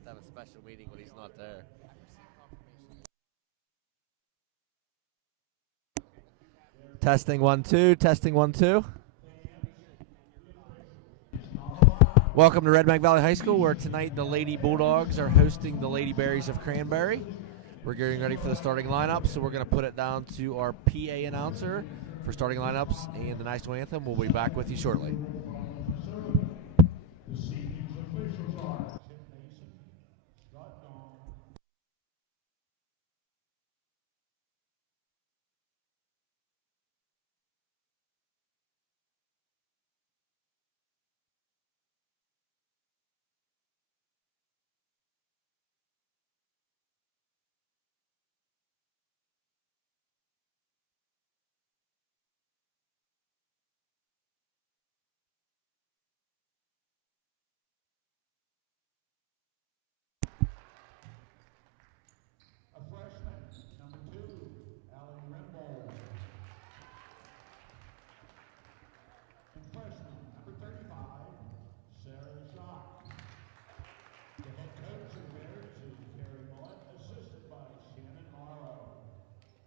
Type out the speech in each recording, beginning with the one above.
have to have a special meeting when he's not there. Testing 1 2. Testing 1 2. Welcome to Redbank Valley High School, where tonight the Lady Bulldogs are hosting the Lady Berries of Cranberry. We're getting ready for the starting lineup, so we're going to put it down to our PA announcer for starting lineups and the national anthem. We'll be back with you shortly.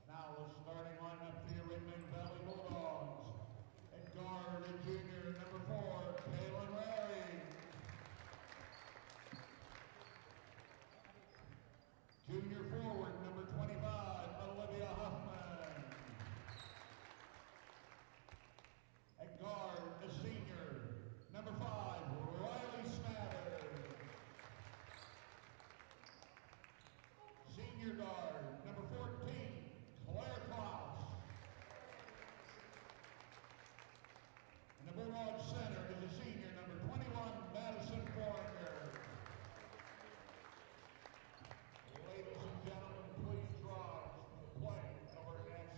Now the starting lineup for your Redbank Valley Bulldogs. At guard, a junior, number 4, Cranberry. Junior forward, number 25, Olivia Huffman. At guard, a senior, number 5, Riley Spatter. Senior guard, number 14, Claire Klaus. And the Bulldogs center is a senior, number 21, Madison Foreigner. Ladies and gentlemen, please rise for the playing of our national anthem.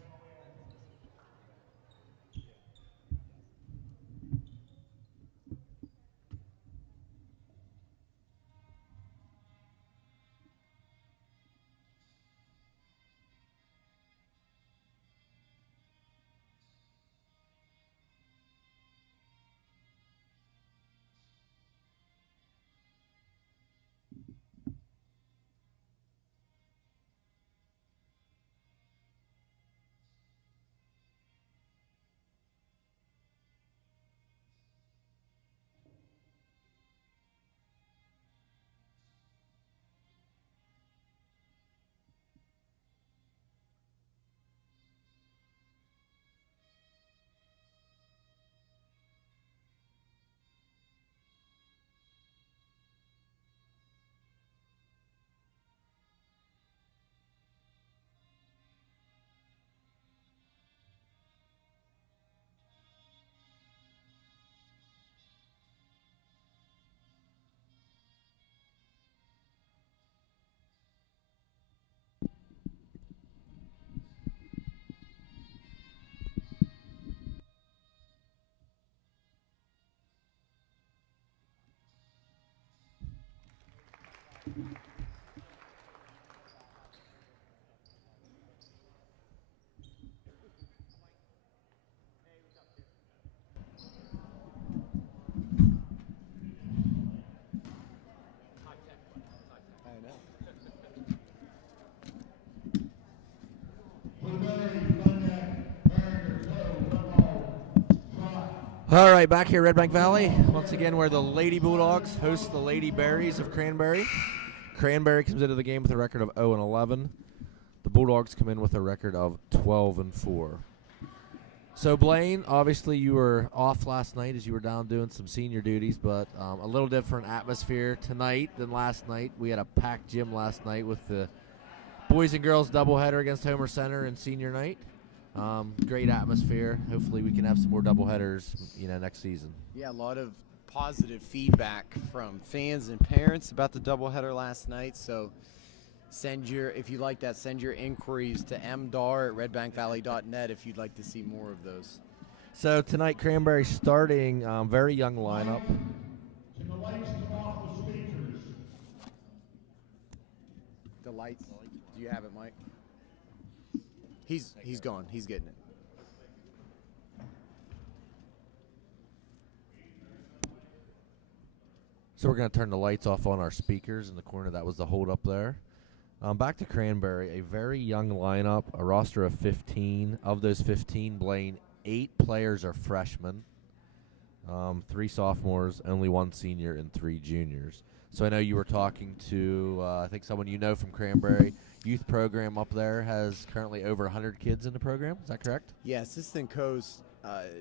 All right, back here at Redbank Valley, once again, where the Lady Bulldogs host the Lady Berries of Cranberry. Cranberry comes into the game with a record of 0-11. The Bulldogs come in with a record of 12-4. So, Blaine, obviously you were off last night as you were down doing some senior duties, but a little different atmosphere tonight than last night. We had a packed gym last night with the boys and girls doubleheader against Homer Center and senior night. Great atmosphere. Hopefully we can have some more doubleheaders, next season. Yeah, a lot of positive feedback from fans and parents about the doubleheader last night. So if you like that, send your inquiries to mdar@redbankvalley.net if you'd like to see more of those. So tonight, Cranberry starting very young lineup. Can the lights come off the speakers? The lights. Do you have it, Mike? He's gone. He's getting it. So we're going to turn the lights off on our speakers in the corner. That was the hold up there. Back to Cranberry, a very young lineup, a roster of 15. Of those 15, Blaine, 8 players are freshmen, 3 sophomores, only 1 senior, and 3 juniors. So I know you were talking to, I think someone you know from Cranberry. Youth program up there has currently over 100 kids in the program. Is that correct? Yeah, assistant coach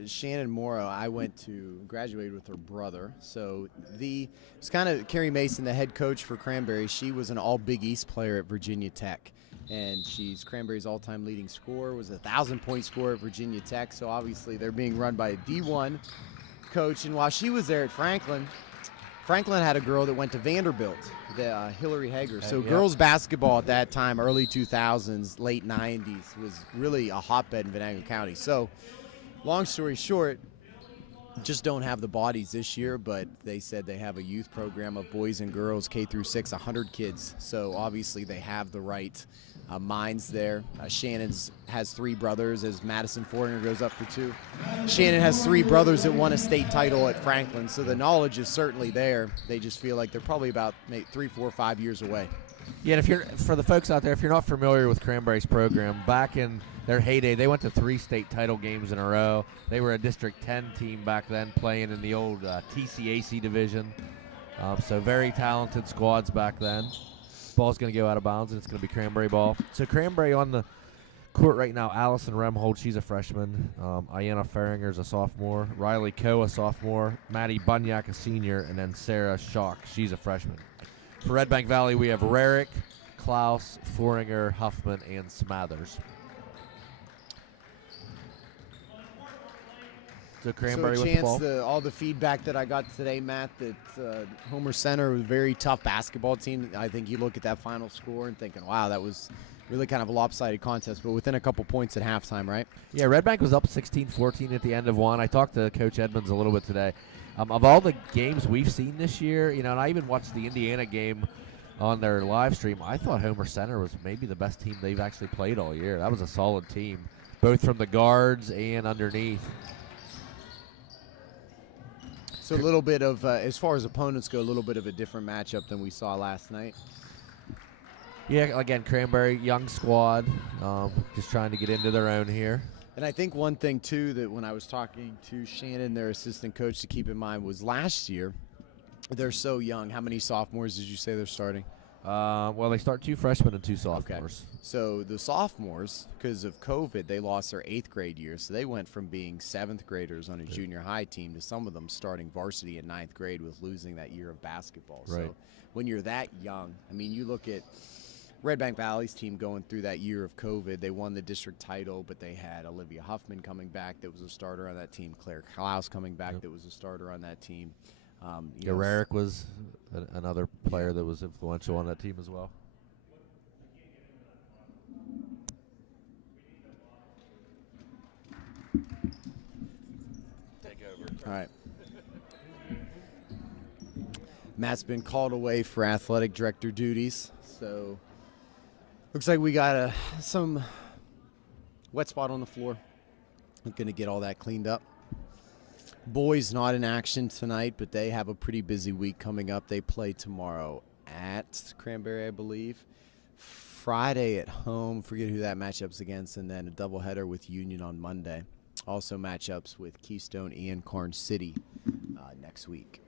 Shannon Morrow, I went to graduate with her brother. So it's kind of Carrie Mason, the head coach for Cranberry. She was an all Big East player at Virginia Tech. And she's Cranberry's all-time leading scorer, was a 1,000-point scorer at Virginia Tech. So obviously they're being run by a D1 coach. And while she was there at Franklin had a girl that went to Vanderbilt, Hillary Hager. So girls basketball at that time, early 2000s, late 90s, was really a hotbed in Venango County. So long story short, just don't have the bodies this year, but they said they have a youth program of boys and girls, K through 6, 100 kids. So obviously they have the right minds there. Shannon's has 3 brothers, as Madison Foringer goes up for 2. Shannon has 3 brothers that won a state title at Franklin, so the knowledge is certainly there. They just feel like they're probably about maybe 3, 4, 5 years away. Yeah, and if you're, for the folks out there, if you're not familiar with Cranberry's program, back in their heyday, they went to 3 state title games in a row. They were a District 10 team back then, playing in the old TCAC division. So very talented squads back then. Ball's going to go out of bounds, and it's going to be Cranberry ball. So Cranberry on the court right now, Allison Remhold, she's a freshman. Ayanna Farringer's a sophomore. Riley Coe, a sophomore. Maddie Bunyak, a senior. And then Sarah Schock, she's a freshman. For Redbank Valley, we have Rarick, Klaus, Foringer, Huffman, and Smathers. So Cranberry with the ball. All the feedback that I got today, Matt, that Homer Center was a very tough basketball team. I think you look at that final score and thinking, wow, that was really kind of a lopsided contest, but within a couple points at halftime, right? Yeah, Redbank was up 16-14 at the end of one. I talked to Coach Edmonds a little bit today. Of all the games we've seen this year, and I even watched the Indiana game on their live stream, I thought Homer Center was maybe the best team they've actually played all year. That was a solid team, both from the guards and underneath. So a little bit of, as far as opponents go, a little bit of a different matchup than we saw last night. Yeah, again, Cranberry, young squad, just trying to get into their own here. And I think one thing, too, that when I was talking to Shannon, their assistant coach, to keep in mind was last year, they're so young. How many sophomores did you say they're starting? Well, they start 2 freshmen and 2 sophomores. Okay. So the sophomores, because of COVID, they lost their 8th grade year. So they went from being 7th graders on a junior high team to some of them starting varsity in 9th grade with losing that year of basketball. Right. So when you're that young, I mean, you look at Redbank Valley's team going through that year of COVID. They won the district title, but they had Olivia Huffman coming back that was a starter on that team. Claire Klaus coming back that was a starter on that team. Rarick was another player that was influential on that team as well. Take over. All right. Matt's been called away for athletic director duties, so looks like we got some wet spot on the floor. I'm going to get all that cleaned up. Boys not in action tonight, but they have a pretty busy week coming up. They play tomorrow at Cranberry, I believe. Friday at home, forget who that matchup's against, and then a doubleheader with Union on Monday. Also matchups with Keystone and Karn City next week.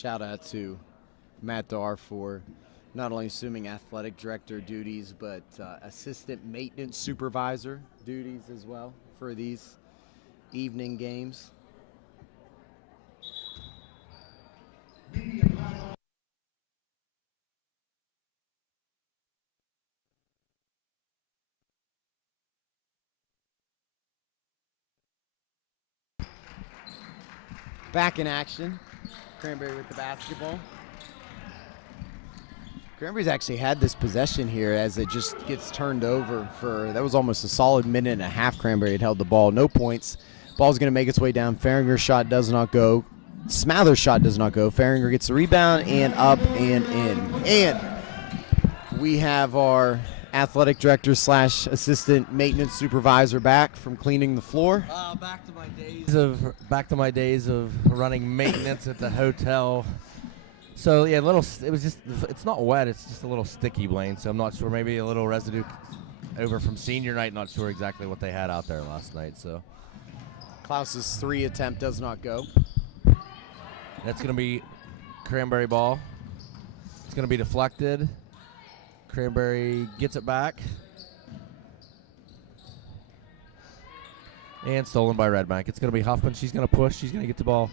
Shout out to Matt Darr for not only assuming athletic director duties, but assistant maintenance supervisor duties as well for these evening games. Back in action. Cranberry with the basketball. Cranberry's actually had this possession here as it just gets turned over for, that was almost a solid minute and a half. Cranberry had held the ball, no points. Ball's going to make its way down. Farringer's shot does not go. Smather's shot does not go. Farringer gets the rebound and up and in. And we have our athletic director / assistant maintenance supervisor back from cleaning the floor. Back to my days of running maintenance at the hotel. So yeah, it's not wet, it's just a little sticky, Blaine, so I'm not sure, maybe a little residue over from senior night, not sure exactly what they had out there last night. So Klaus's 3 attempt does not go. That's going to be Cranberry ball. It's going to be deflected. Cranberry gets it back. And stolen by Redbank. It's going to be Huffman. She's going to push. She's going to get the ball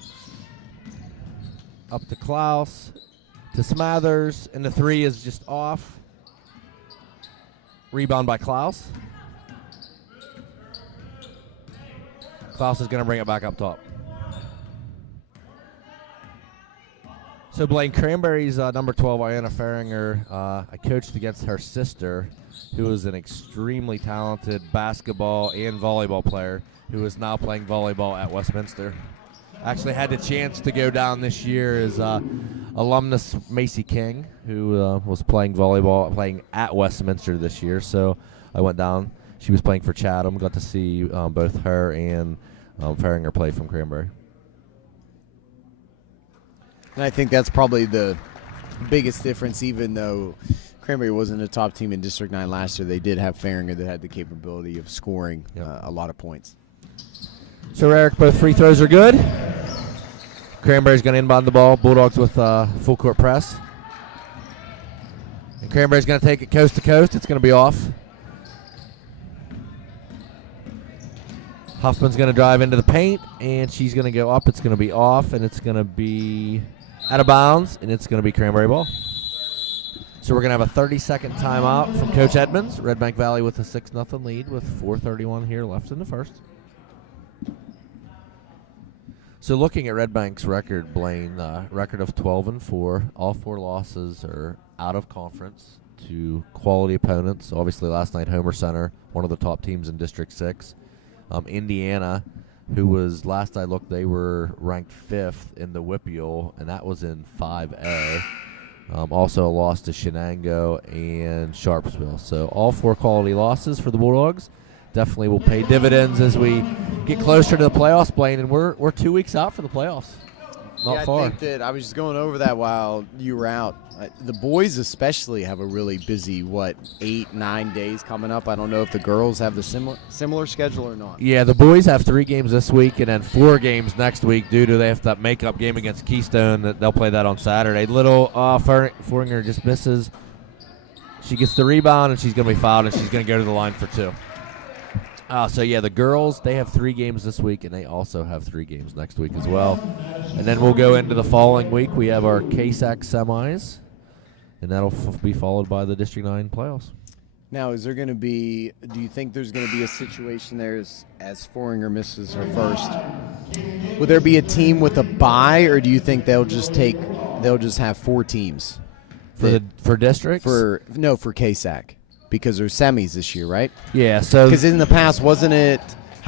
up to Klaus, to Smathers, and the 3 is just off. Rebound by Klaus. Klaus is going to bring it back up top. So Blaine, Cranberry's number 12, Ayanna Farringer, I coached against her sister, who is an extremely talented basketball and volleyball player who is now playing volleyball at Westminster. Actually had the chance to go down this year as alumnus Macy King, who was playing at Westminster this year. So I went down. She was playing for Chatham. Got to see both her and Farringer play from Cranberry. And I think that's probably the biggest difference, even though Cranberry wasn't a top team in District 9 last year. They did have Farringer that had the capability of scoring a lot of points. So, Eric, both free throws are good. Cranberry's going to inbound the ball. Bulldogs with full court press. And Cranberry's going to take it coast to coast. It's going to be off. Huffman's going to drive into the paint, and she's going to go up. It's going to be off, and it's going to be out of bounds, and it's going to be Cranberry ball. So we're going to have a 30-second timeout from Coach Edmonds. Redbank Valley with a 6-0 lead with 4:31 here left in the first. So looking at Redbank's record, Blaine, record of 12-4. All 4 losses are out of conference to quality opponents. Obviously last night, Homer Center, one of the top teams in District 6. Indiana, who was, last I looked, they were ranked 5th in the WPIAL, and that was in 5A. Also a loss to Shenango and Sharpsville. So all 4 quality losses for the Bulldogs. Definitely will pay dividends as we get closer to the playoffs, Blaine, and we're 2 weeks out for the playoffs. Not far. I think that I was just going over that while you were out. The boys especially have a really busy, 8-9 days coming up. I don't know if the girls have the similar schedule or not. Yeah, the boys have 3 games this week and then 4 games next week due to they have that makeup game against Keystone. They'll play that on Saturday. Little Farringer just misses. She gets the rebound, and she's going to be fouled, and she's going to go to the line for 2. So, yeah, the girls, they have 3 games this week, and they also have 3 games next week as well. And then we'll go into the following week. We have our KSAC semis, and that'll be followed by the District 9 playoffs. Now, is there going to be – do you think there's going to be a situation there as Farringer misses her first? Will there be a team with a bye, or do you think they'll just have 4 teams? For districts? For KSAC. Because there's semis this year, right? Yeah. So because in the past, wasn't it?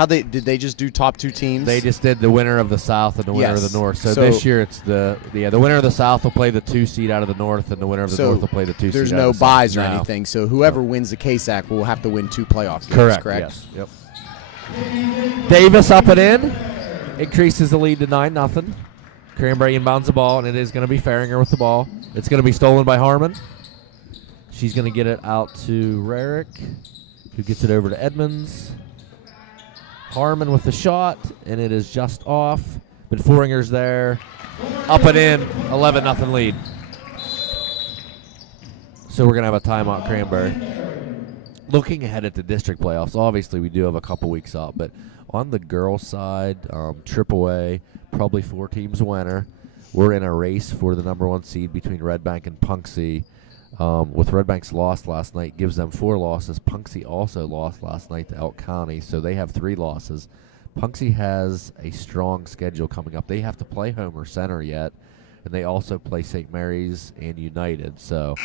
Did they just do top 2 teams? They just did the winner of the South and the winner of the North. So this year it's the winner of the South will play the 2 seed out of the North, and the winner of the North will play the 2 seed. There's out no of the buys South. or anything. So whoever wins the KSAC will have to win 2 playoff games. Correct. Yes. Yep. Davis up and in, increases the lead to 9-0. Cranberry inbounds the ball, and it is going to be Farringer with the ball. It's going to be stolen by Harmon. She's going to get it out to Rarick, who gets it over to Edmonds. Harmon with the shot, and it is just off. But Foringer's there. Up and in, 11-0 lead. So we're going to have a timeout, Cranberry. Looking ahead at the district playoffs, obviously we do have a couple weeks out, but on the girls' side, AAA, probably 4 teams winner. We're in a race for the #1 seed between Redbank and Punxsy. With Redbank's loss last night, gives them 4 losses. Punxsy also lost last night to Elk County, so they have 3 losses. Punxsy has a strong schedule coming up. They have to play Homer Center yet, and they also play St. Mary's and United. So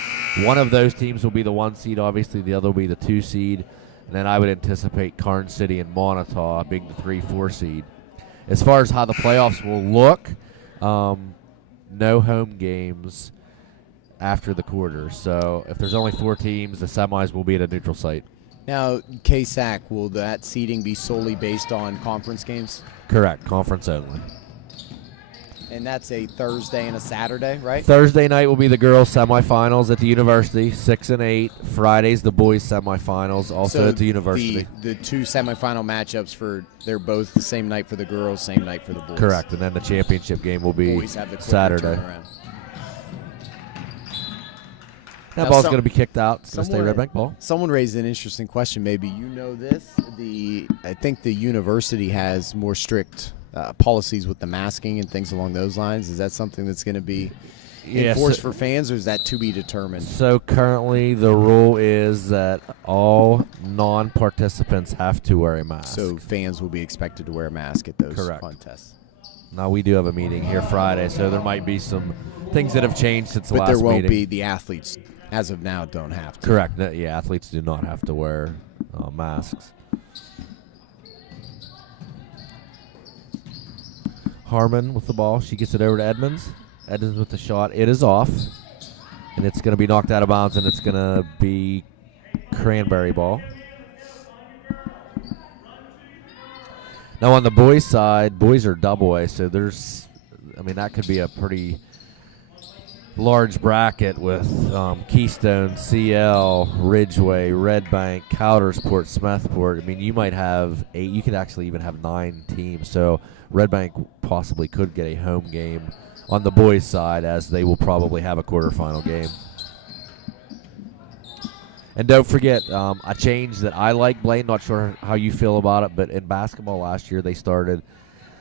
one of those teams will be the 1 seed. Obviously, the other will be the 2 seed. And then I would anticipate Karn City and Montauk being the 3-4 seed. As far as how the playoffs will look, no home games after the quarters. So if there's only 4 teams, the semis will be at a neutral site. Now, KSAC, will that seeding be solely based on conference games? Correct, conference only. And that's a Thursday and a Saturday, right? Thursday night will be the girls' semifinals at the university, 6 and 8. Friday's the boys' semifinals, also So at the university. The 2 semifinal matchups they're both the same night for the girls, same night for the boys. Correct, and then the championship game will be Boys have the quicker Saturday. turnaround. That Now, ball's going to be kicked out. It's going to stay someone- Redbank ball. Someone raised an interesting question. Maybe you know this. I think the university has more strict policies with the masking and things along those lines. Is that something that's going to be enforced for fans, or is that to be determined? So currently the rule is that all non-participants have to wear a mask. So fans will be expected to wear a mask at those Correct. contests. Now we do have a meeting here Friday, so there might be some things that have changed since the But last there won't meeting. be, the athletes, as of now, don't have to. Correct. No, yeah, athletes do not have to wear masks. Harmon with the ball. She gets it over to Edmonds. Edmonds with the shot. It is off. And it's going to be knocked out of bounds, and it's going to be Cranberry ball. Now on the boys' side, boys are double A, so that could be a pretty large bracket with Keystone, CL, Ridgeway, Redbank, Coudersport, Smethport. I mean, you might have 8. You could actually even have 9 teams. So Redbank possibly could get a home game on the boys' side, as they will probably have a quarterfinal game. And don't forget, a change that I like, Blaine, not sure how you feel about it, but in basketball last year they started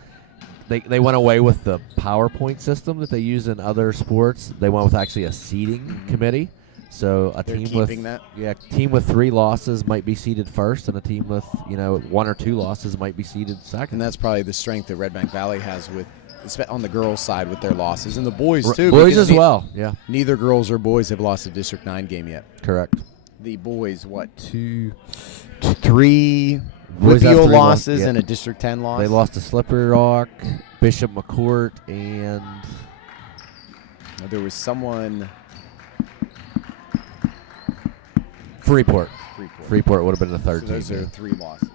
– They went away with the PowerPoint system that they use in other sports. They went with actually a seeding committee. So They're keeping that? team with 3 losses might be seeded first, and a team with 1 or 2 losses might be seeded second. And that's probably the strength that Redbank Valley has on the girls' side with their losses, and the boys too. Boys because as well. Yeah, neither girls or boys have lost a District 9 game yet. correct. The boys, 3 Boys have Whippio 3 losses yeah. and a District 10 loss. They lost to Slippery Rock, Bishop McCourt, and There was someone. Freeport. Freeport would have been the third So team. those are yeah. 3 losses.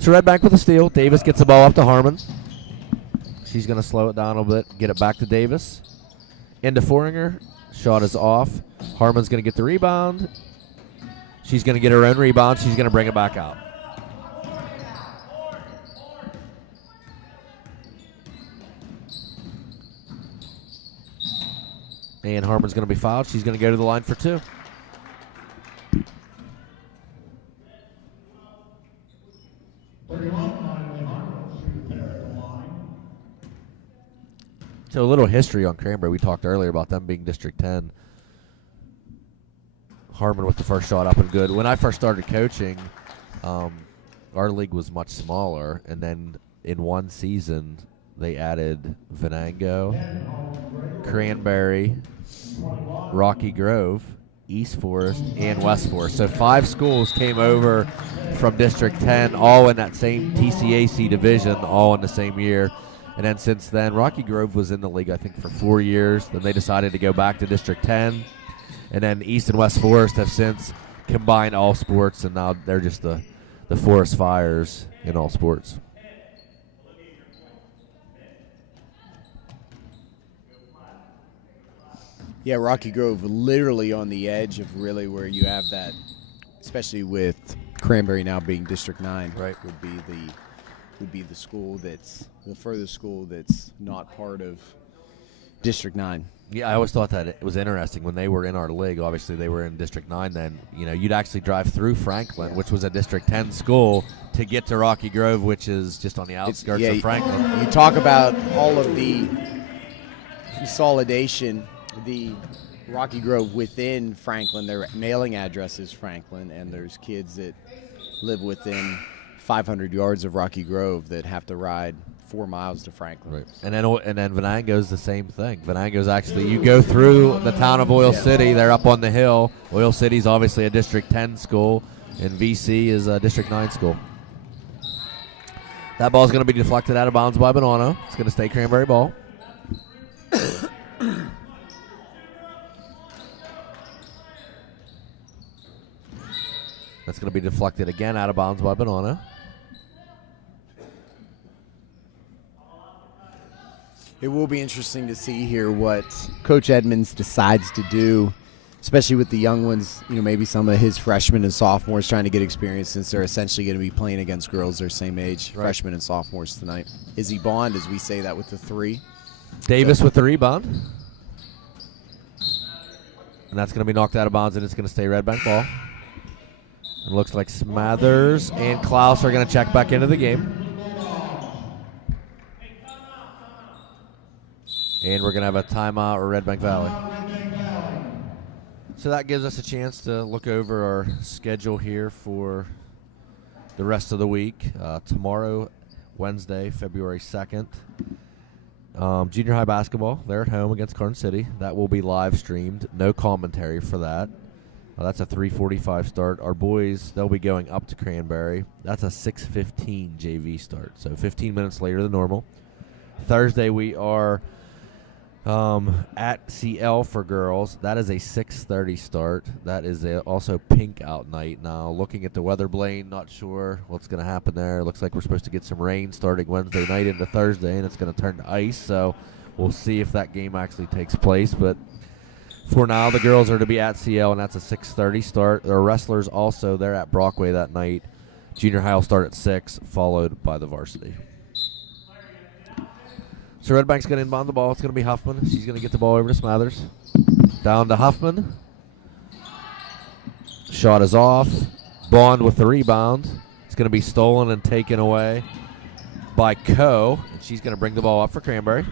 So Redbank with a steal. Davis gets the ball up to Harmon. She's going to slow it down a little bit, get it back to Davis. Into Foringer. Shot is off. Harmon's going to get the rebound. She's going to get her own rebound. She's going to bring it back out. And Harmon's going to be fouled. She's going to go to the line for 2. So a little history on Cranberry. We talked earlier about them being District 10. Harmon with the first shot up and good. When I first started coaching, our league was much smaller, and then in one season they added Venango, Cranberry, Rocky Grove, East Forest, and West Forest. So 5 schools came over from District 10, all in that same TCAC division, all in the same year. And then since then, Rocky Grove was in the league, I think, for 4 years. Then they decided to go back to District 10. And then East and West Forest have since combined all sports, and now they're just the Forest Fires in all sports. Yeah, Rocky Grove literally on the edge of really where you have that, especially with Cranberry now being District 9, Right. would be would be the furthest school that's not part of District 9. Yeah, I always thought that it was interesting when they were in our league. Obviously, they were in District 9 then. You'd actually drive through Franklin, which was a District 10 school, to get to Rocky Grove, which is just on the outskirts of Franklin. You talk about all of the consolidation, the Rocky Grove within Franklin, their mailing address is Franklin, and there's kids that live within 500 yards of Rocky Grove that have to ride 4 miles to Franklin. Right. And then Venango's the same thing. Venango's actually, you go through the town of Oil City, they're up on the hill. Oil City's obviously a District 10 school, and VC is a District 9 school. That ball's going to be deflected out of bounds by Bonanno. It's going to stay Cranberry ball. That's going to be deflected again out of bounds by Bonanno. It will be interesting to see here what Coach Edmonds decides to do, especially with the young ones, maybe some of his freshmen and sophomores trying to get experience since they're essentially going to be playing against girls their same age, right. Freshmen and sophomores tonight. Izzy Bond, as we say that with the 3. Davis with the rebound. And that's going to be knocked out of bounds, and it's going to stay Redbank ball. It looks like Smathers and Klaus are going to check back into the game. And we're going to have a timeout or Redbank Valley. So that gives us a chance to look over our schedule here for the rest of the week. Tomorrow, Wednesday, February 2nd. Junior high basketball. They're at home against Carson City. That will be live streamed. No commentary for that. That's a 3:45 start. Our boys, they'll be going up to Cranberry. That's a 6:15 JV start, so 15 minutes later than normal. Thursday, we are at CL for girls. That is a 6:30 start. That is also pink out night. Now, looking at the weather, Blaine, not sure what's going to happen there. Looks like we're supposed to get some rain starting Wednesday night into Thursday, and it's going to turn to ice, so we'll see if that game actually takes place. But for now, the girls are to be at CL, and that's a 6:30 start. Our wrestlers also, they're at Brockway that night. Junior high will start at 6, followed by the varsity. So Redbank's going to inbound the ball. It's going to be Huffman. She's going to get the ball over to Smathers. Down to Huffman. Shot is off. Bond with the rebound. It's going to be stolen and taken away by Coe. And she's going to bring the ball up for Cranberry.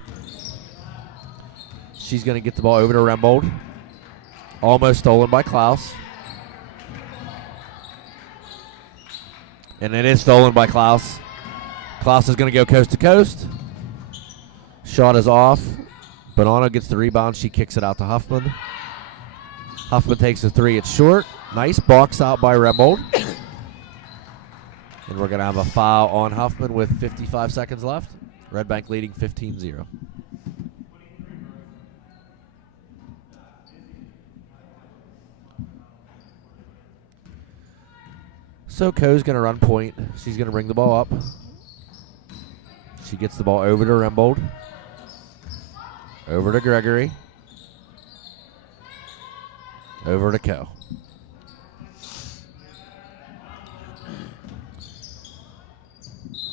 She's going to get the ball over to Rembold. Almost stolen by Klaus. And it is stolen by Klaus. Klaus is going to go coast to coast. Shot is off. Bonanno gets the rebound. She kicks it out to Huffman. Huffman takes the 3. It's short. Nice box out by Rembold. And we're going to have a foul on Huffman with 55 seconds left. Redbank leading 15-0. So Coe's going to run point. She's going to bring the ball up. She gets the ball over to Rembold. Over to Gregory. Over to Coe.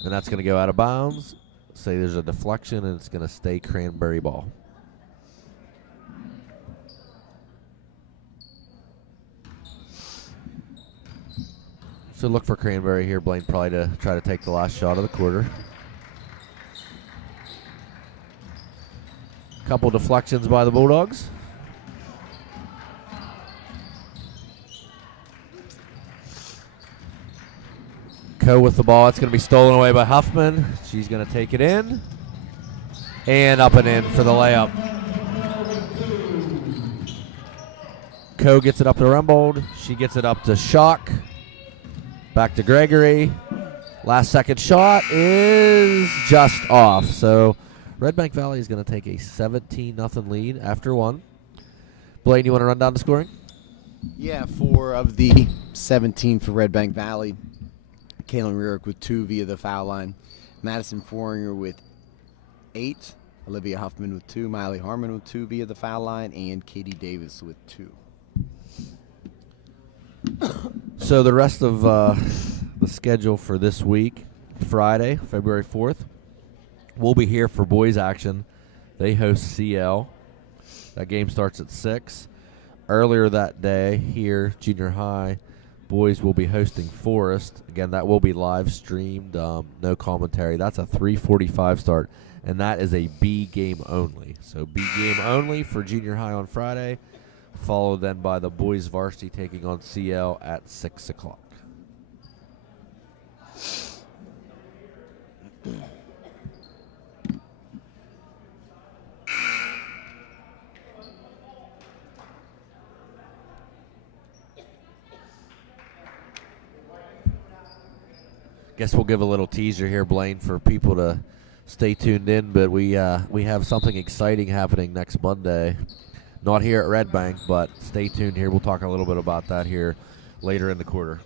And that's going to go out of bounds. Say there's a deflection, and it's going to stay Cranberry ball. So look for Cranberry here, Blaine, probably to try to take the last shot of the quarter. Couple deflections by the Bulldogs. Coe with the ball. It's going to be stolen away by Huffman. She's going to take it in. And up and in for the layup. Coe gets it up to Rembold. She gets it up to Schock. Back to Gregory. Last second shot is just off. So Redbank Valley is going to take a 17-0 lead after 1. Blaine, you want to run down the scoring? Yeah, 4 of the 17 for Redbank Valley. Kaylin Rierick with 2 via the foul line. Madison Foringer with 8. Olivia Huffman with 2. Miley Harmon with 2 via the foul line. And Katie Davis with 2. So the rest of the schedule for this week, Friday, February 4th. We'll be here for boys action. They host CL. That game starts at 6. Earlier that day, here, junior high, boys will be hosting Forest. Again, that will be live streamed, no commentary. That's a 3:45 start, and that is a B game only. So B game only for junior high on Friday, followed then by the boys varsity taking on CL at 6 o'clock. Guess we'll give a little teaser here, Blaine, for people to stay tuned in. But we have something exciting happening next Monday. Not here at Redbank, but stay tuned here. We'll talk a little bit about that here later in the quarter.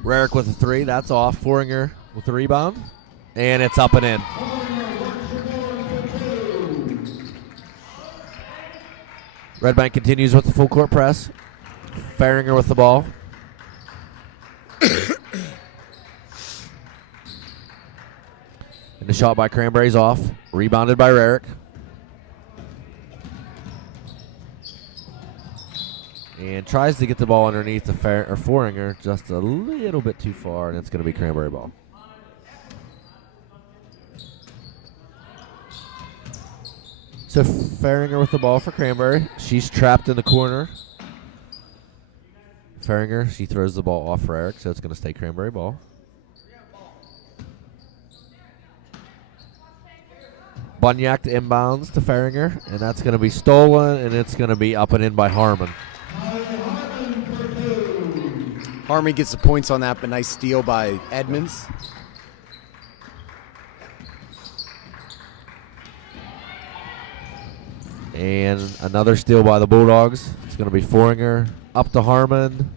Rarick with a 3. That's off. Foringer with the rebound. And it's up and in. Redbank continues with the full court press. Faringer with the ball. And the shot by Cranberry's off. Rebounded by Rarick. And tries to get the ball underneath the Foringer just a little bit too far, and it's going to be Cranberry ball. So Faringer with the ball for Cranberry. She's trapped in the corner. Faringer, she throws the ball off Rarick, so it's going to stay Cranberry ball. Bunyak inbounds to Faringer, and that's going to be stolen, and it's going to be up and in by Harmon. Harmon gets the points on that, but nice steal by Edmonds. And another steal by the Bulldogs. It's going to be Foringer up to Harmon.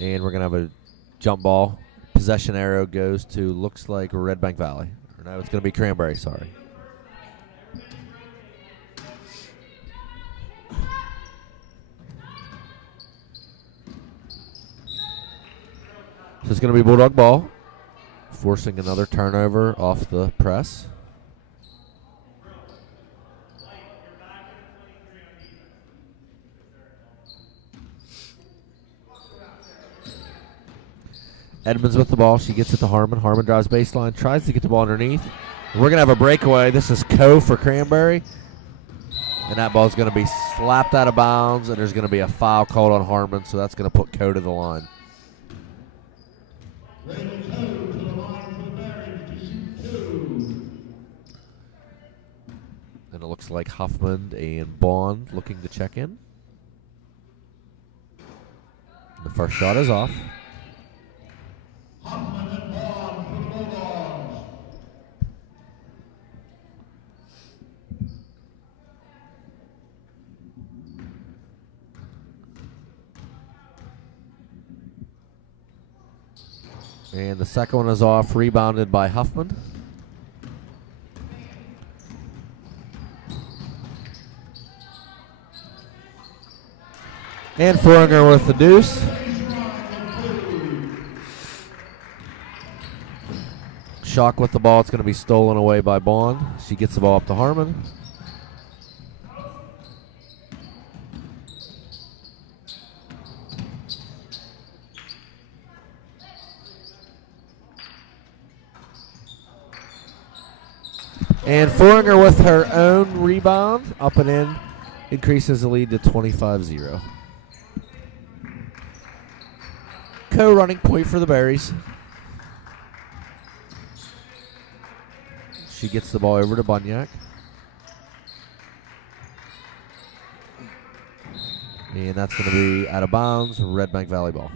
And we're going to have a jump ball. Possession arrow goes to, looks like Redbank Valley. Or no, it's going to be Cranberry, sorry. So it's going to be Bulldog ball, forcing another turnover off the press. Edmonds with the ball. She gets it to Harmon. Harmon drives baseline, tries to get the ball underneath. We're going to have a breakaway. This is Co for Cranberry. And that ball's going to be slapped out of bounds, and there's going to be a foul called on Harmon, so that's going to put Co to the line. And it looks like Huffman and Bond looking to check in. The first shot is off. Huffman and Bond for the Bulldogs. And the second one is off, rebounded by Huffman. And Foringer with the deuce. Shock with the ball. It's going to be stolen away by Bond. She gets the ball up to Harmon. And Foringer with her own rebound, up and in, increases the lead to 25-0. Co-running point for the Berries. She gets the ball over to Bunyak. And that's going to be out of bounds, Redbank Valley ball.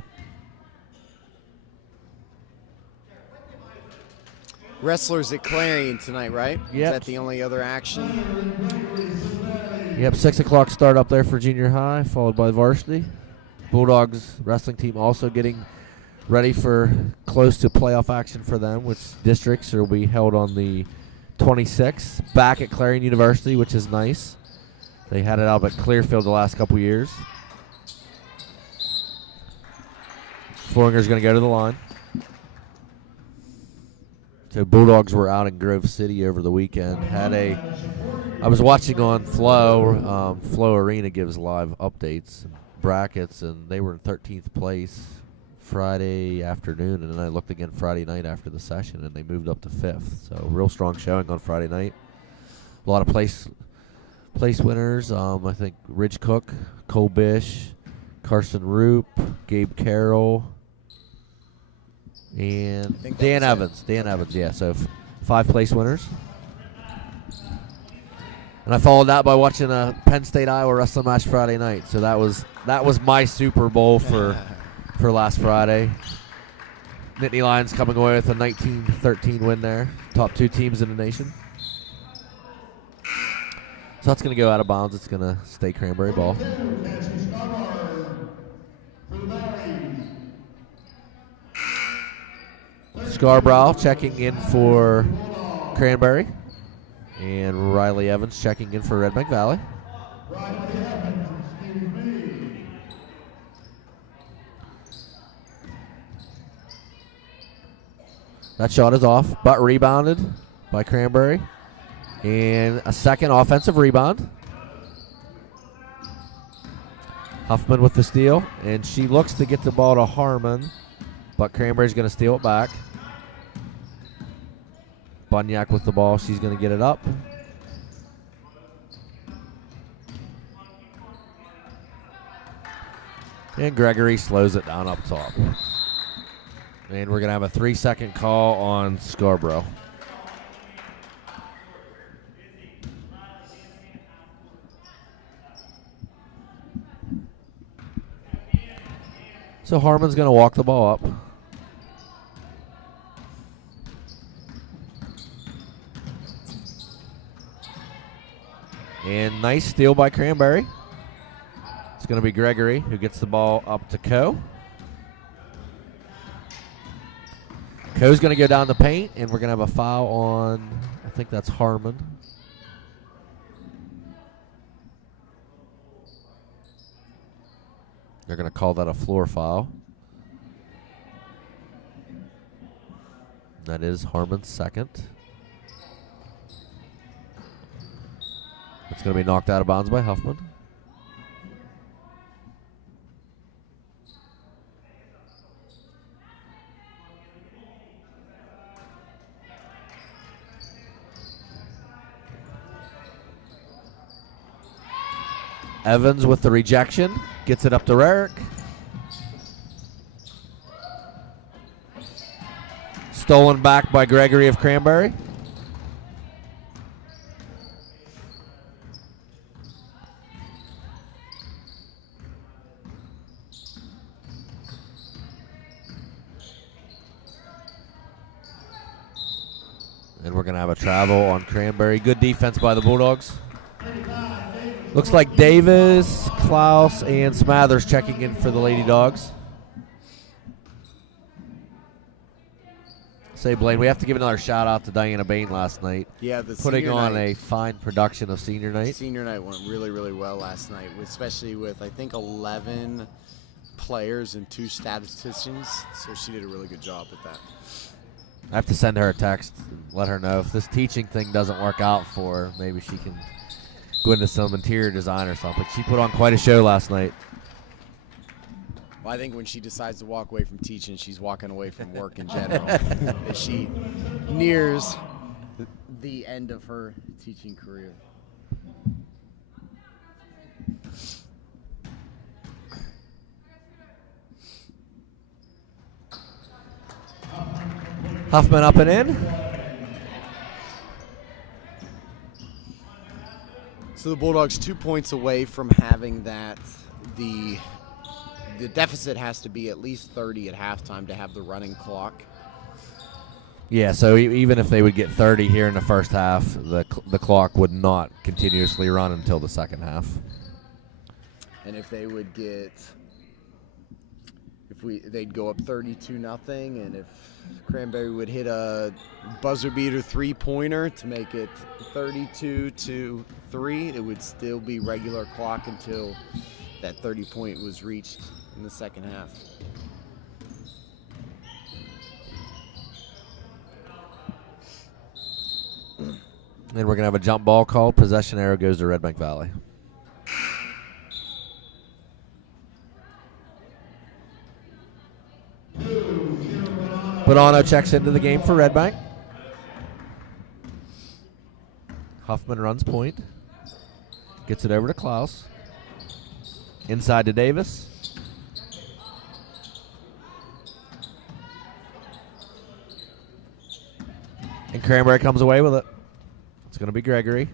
Wrestlers at Clarion tonight, right? Yep. Is that the only other action? Yep, 6 o'clock start up there for junior high, followed by varsity. Bulldogs wrestling team also getting ready for close to playoff action for them, which districts will be held on the 26th, back at Clarion University, which is nice. They had it out at Clearfield the last couple years. Foringer's going to go to the line. So Bulldogs were out in Grove City over the weekend. I was watching on Flow. Flow Arena gives live updates and brackets, and they were in 13th place Friday afternoon, and then I looked again Friday night after the session, and they moved up to 5th. So real strong showing on Friday night. A lot of place winners. I think Ridge Cook, Cole Bish, Carson Roop, Gabe Carroll, and Dan Evans. Dan Evans, yeah. So 5 place winners. And I followed that by watching a Penn State Iowa wrestling match Friday night. So that was my Super Bowl for last Friday. Nittany Lions coming away with a 19-13 win there. Top 2 teams in the nation. So that's going to go out of bounds. It's going to stay Cranberry ball. Scarborough checking in for Cranberry. And Riley Evans checking in for Redbank Valley. That shot is off, but rebounded by Cranberry. And a second offensive rebound. Huffman with the steal, and she looks to get the ball to Harmon, but Cranberry's going to steal it back. Bunyak with the ball. She's going to get it up. And Gregory slows it down up top. And we're going to have a 3-second call on Scarborough. So Harmon's going to walk the ball up. And nice steal by Cranberry. It's going to be Gregory who gets the ball up to Coe. Coe's going to go down the paint, and we're going to have a foul on, I think that's Harmon. They're going to call that a floor foul. That is Harmon's second. It's going to be knocked out of bounds by Huffman. Evans with the rejection. Gets it up to Rarick. Stolen back by Gregory of Cranberry. And we're going to have a travel on Cranberry. Good defense by the Bulldogs. Looks like Davis, Klaus, and Smathers checking in for the Lady Dogs. Say, Blaine, we have to give another shout out to Diana Bain last night. Yeah, putting on a fine production of senior night. Senior night went really, really well last night, especially with, I think, 11 players and 2 statisticians. So she did a really good job with that. I have to send her a text and let her know if this teaching thing doesn't work out for her, maybe she can go into some interior design or something. She put on quite a show last night. Well, I think when she decides to walk away from teaching, she's walking away from work in general. As she nears the end of her teaching career. Huffman up and in. So the Bulldogs 2 points away from having that. The deficit has to be at least 30 at halftime to have the running clock. Yeah, so even if they would get 30 here in the first half, the clock would not continuously run until the second half. And if they would get, they'd go up 32-0, and if Cranberry would hit a buzzer beater 3-pointer to make it 32-3, it would still be regular clock until that 30 point was reached in the second half. And we're going to have a jump ball called. Possession arrow goes to Redbank Valley. Bonanno checks into the game for Redbank. Huffman runs point. Gets it over to Klaus. Inside to Davis. And Cranberry comes away with it. It's going to be Gregory.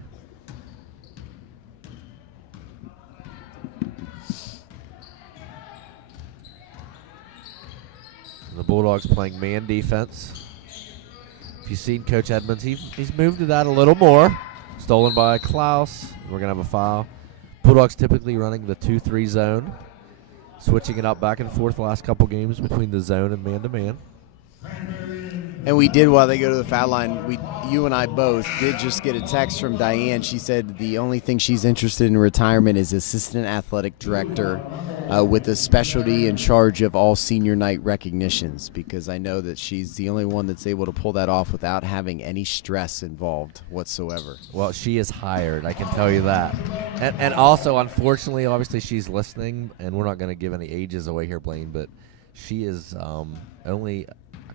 The Bulldogs playing man defense. If you've seen Coach Edmonds, he's moved to that a little more. Stolen by Klaus. We're going to have a foul. Bulldogs typically running the 2-3 zone. Switching it up back and forth the last couple games between the zone and man-to-man. And we did, while they go to the foul line, you and I both did just get a text from Diane. She said the only thing she's interested in retirement is assistant athletic director with a specialty in charge of all senior night recognitions, because I know that she's the only one that's able to pull that off without having any stress involved whatsoever. Well, she is hired, I can tell you that. And also, unfortunately, obviously she's listening, and we're not going to give any ages away here, Blaine, but she is only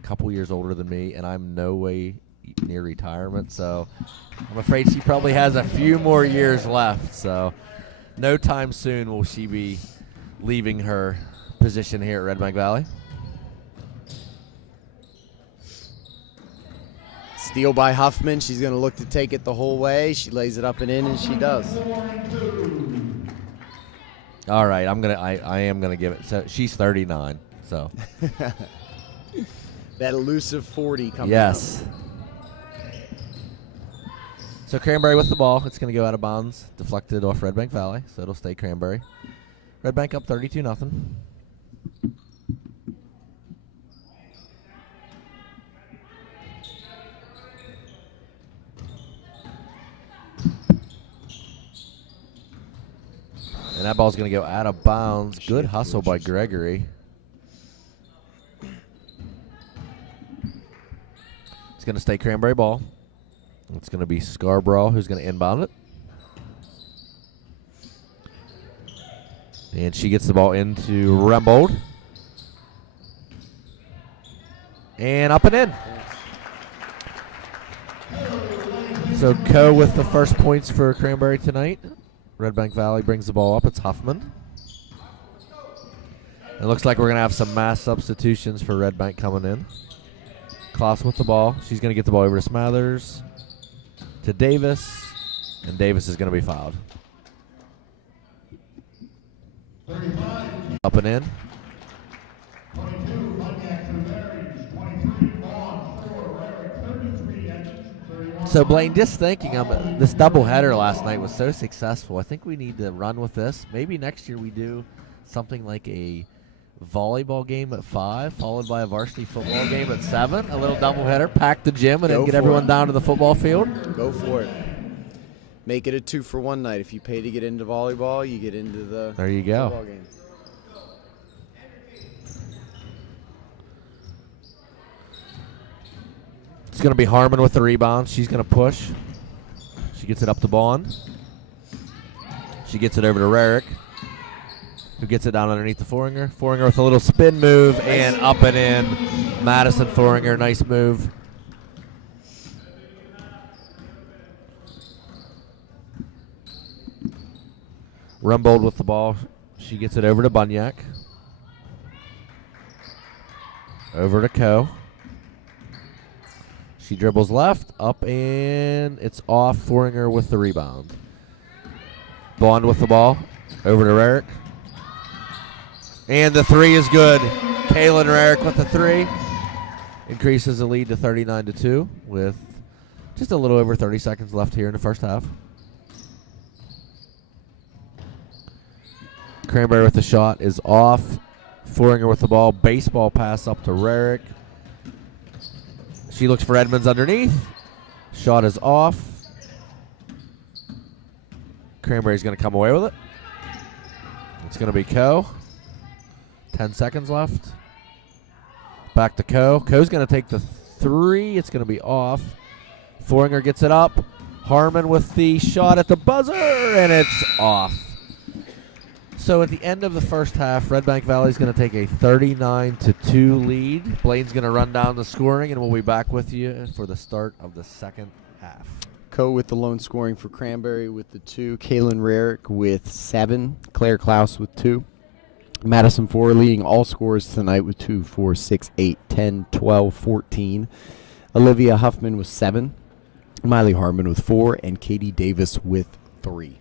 couple years older than me, and I'm no way near retirement, so I'm afraid she probably has a few more years left. So no time soon will she be leaving her position here at Redbank Valley. Steal by Huffman. She's going to look to take it the whole way. She lays it up and in, and she does. All right, I am gonna give it. So she's 39. So that elusive 40 coming yes. up. So Cranberry with the ball. It's going to go out of bounds, deflected off Redbank Valley, so it'll stay Cranberry. Redbank up 32-0. And that ball's going to go out of bounds. Good hustle by Gregory. Going to stay Cranberry ball. It's going to be Scarborough who's going to inbound it. And she gets the ball into Rembold. And up and in. So Co with the first points for Cranberry tonight. Redbank Valley brings the ball up. It's Huffman. It looks like we're going to have some mass substitutions for Redbank coming in. Klaus with the ball. She's going to get the ball over to Smathers, to Davis, and Davis is going to be fouled. 35. Up and in. 22, Pontiac to Berries. 23, Vaughn. 4, Rarick. 33, Edmonds. 31. So, Blaine, just thinking, this doubleheader last night was so successful. I think we need to run with this. Maybe next year we do something like a volleyball game at 5, followed by a varsity football game at 7. A little doubleheader, pack the gym, and then get everyone down to the football field. Go for it. Make it a 2-for-1 night. If you pay to get into volleyball, you get into the there you go. football game. It's going to be Harmon with the rebound. She's going to push. She gets it up to Bond. She gets it over to Rarick, who gets it down underneath the Foringer. Foringer with a little spin move and up and in. Madison Foringer, nice move. Rumbold with the ball. She gets it over to Bunyak. Over to Co. She dribbles left, up, and it's off. Foringer with the rebound. Bond with the ball. Over to Rarick. And the three is good. Kaylin Rarick with the three. Increases the lead to 39-2 with just a little over 30 seconds left here in the first half. Cranberry with the shot is off. Foringer with the ball. Baseball pass up to Rarick. She looks for Edmonds underneath. Shot is off. Cranberry's going to come away with it. It's going to be Co. 10 seconds left. Back to Co. Co's going to take the three. It's going to be off. Foringer gets it up. Harmon with the shot at the buzzer, and it's off. So at the end of the first half, Redbank Valley is going to take a 39-2 lead. Blaine's going to run down the scoring, and we'll be back with you for the start of the second half. Co with the lone scoring for Cranberry with the 2. Kaylin Rarick with 7. Claire Klaus with 2. Madison 4 leading all scores tonight with 2, 4, 6, 8, 10, 12, 14. Olivia Huffman with 7. Miley Harmon with 4. And Katie Davis with 3.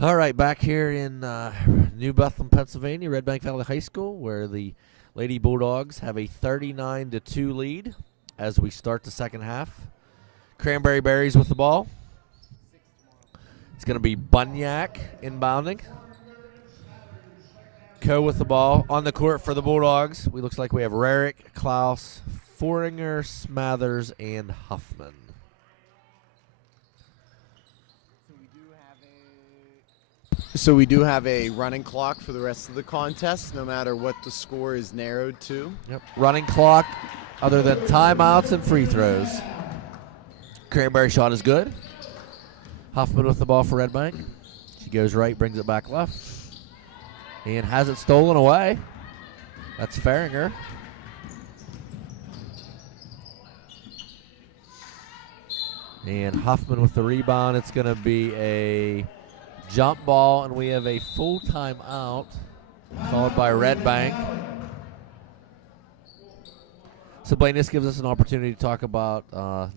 All right, back here in New Bethlehem, Pennsylvania, Redbank Valley High School, where the Lady Bulldogs have a 39-2 lead as we start the second half. Cranberry Berries with the ball. It's going to be Bunyak inbounding. Co with the ball on the court for the Bulldogs. We looks like we have Rarick, Klaus, Foringer, Smathers, and Huffman. So we do have a running clock for the rest of the contest, no matter what the score is narrowed to. Yep. Running clock other than timeouts and free throws. Cranberry shot is good. Huffman with the ball for Redbank. She goes right, brings it back left. And has it stolen away. That's Faringer. And Huffman with the rebound. It's going to be a jump ball, and we have a full timeout called by Redbank. So, Blaine, this gives us an opportunity to talk about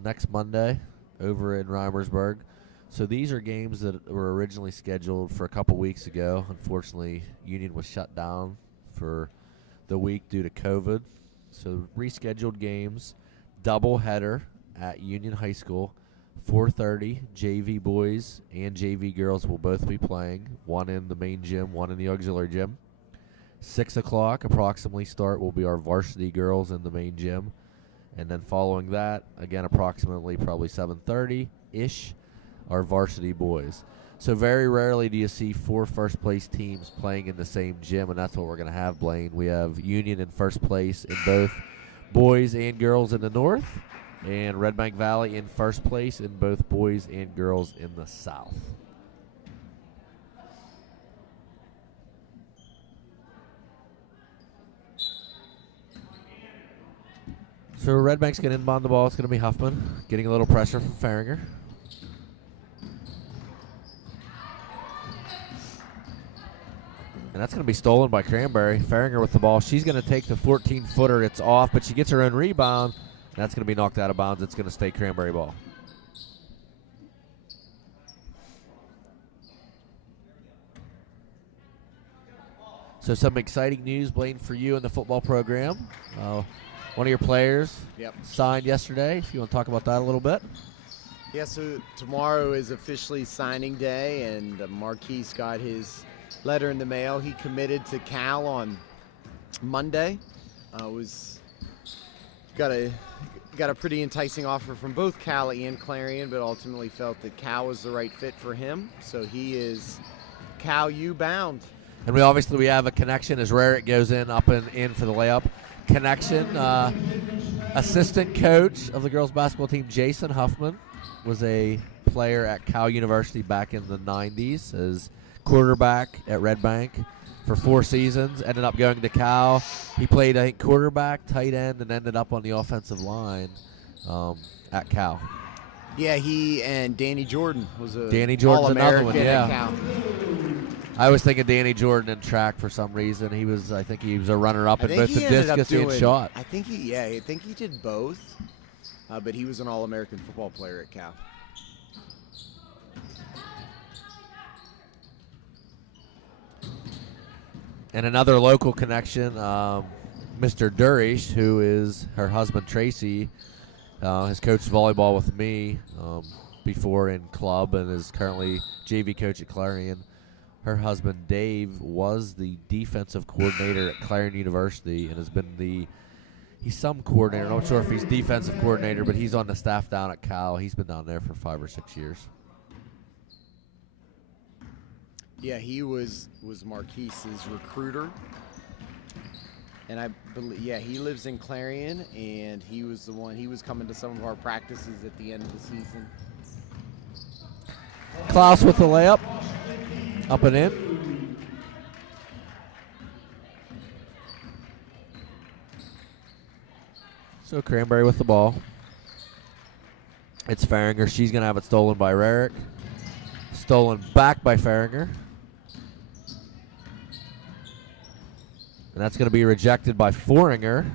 next Monday over in Reimersburg. So these are games that were originally scheduled for a couple weeks ago. Unfortunately, Union was shut down for the week due to COVID. So rescheduled games, doubleheader at Union High School. 4:30, JV boys and JV girls will both be playing, one in the main gym, one in the auxiliary gym. 6 o'clock approximately start will be our varsity girls in the main gym. And then following that, again approximately probably 7:30-ish, our varsity boys. So very rarely do you see 4 first-place teams playing in the same gym, and that's what we're going to have, Blaine. We have Union in first place in both boys and girls in the north, and Redbank Valley in first place in both boys and girls in the south. So Redbank's going to inbound the ball. It's going to be Huffman getting a little pressure from Faringer. And that's going to be stolen by Cranberry. Faringer with the ball. She's going to take the 14-footer. It's off, but she gets her own rebound. And that's going to be knocked out of bounds. It's going to stay Cranberry ball. So some exciting news, Blaine, for you in the football program. One of your players signed yesterday. If you want to talk about that a little bit. Yeah, so tomorrow is officially signing day, and Marquise got his letter in the mail. He committed to Cal on Monday. Got a pretty enticing offer from both Cal and Clarion, but ultimately felt that Cal was the right fit for him. So he is Cal U bound. And we have a connection as Rarick goes up and in for the layup. Connection, assistant coach of the girls basketball team, Jason Huffman, was a player at Cal University back in the 90s as quarterback at Redbank for 4 seasons. Ended up going to Cal. He played, I think, quarterback, tight end, and ended up on the offensive line at Cal. Yeah, he and Danny Jordan was a All-American another one, yeah. at Cal. I was thinking Danny Jordan in track for some reason. I think he was a runner-up in both the discus and shot. I think he did both, but he was an All-American football player at Cal. And another local connection, Mr. Durish, who is her husband Tracy, has coached volleyball with me before in club and is currently JV coach at Clarion. Her husband Dave was the defensive coordinator at Clarion University and has been he's some coordinator. I'm not sure if he's defensive coordinator, but he's on the staff down at Cal. He's been down there for 5 or 6 years. Yeah, he was Marquise's recruiter. And I believe, he lives in Clarion, and he was coming to some of our practices at the end of the season. Klaus with the layup. Up and in. So Cranberry with the ball. It's Faringer. She's going to have it stolen by Rarick. Stolen back by Faringer. And that's going to be rejected by Foringer.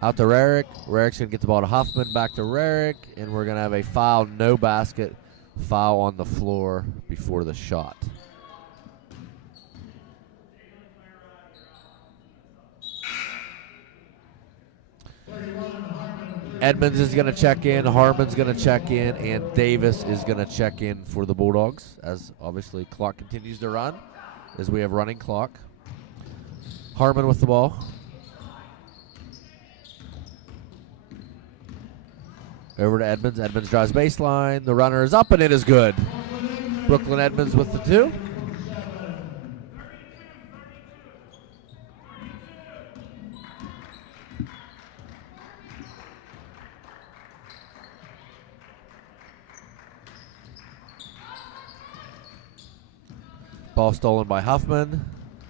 Out to Rarick. Rarick's going to get the ball to Huffman. Back to Rarick. And we're going to have a foul, no basket. Foul on the floor before the shot. Edmonds is going to check in, Harmon's going to check in, and Davis is going to check in for the Bulldogs, as obviously clock continues to run, as we have running clock. Harmon with the ball. Over to Edmonds. Edmonds drives baseline. The runner is up, and it is good. Brooklyn Edmonds with the 2. Ball stolen by Huffman.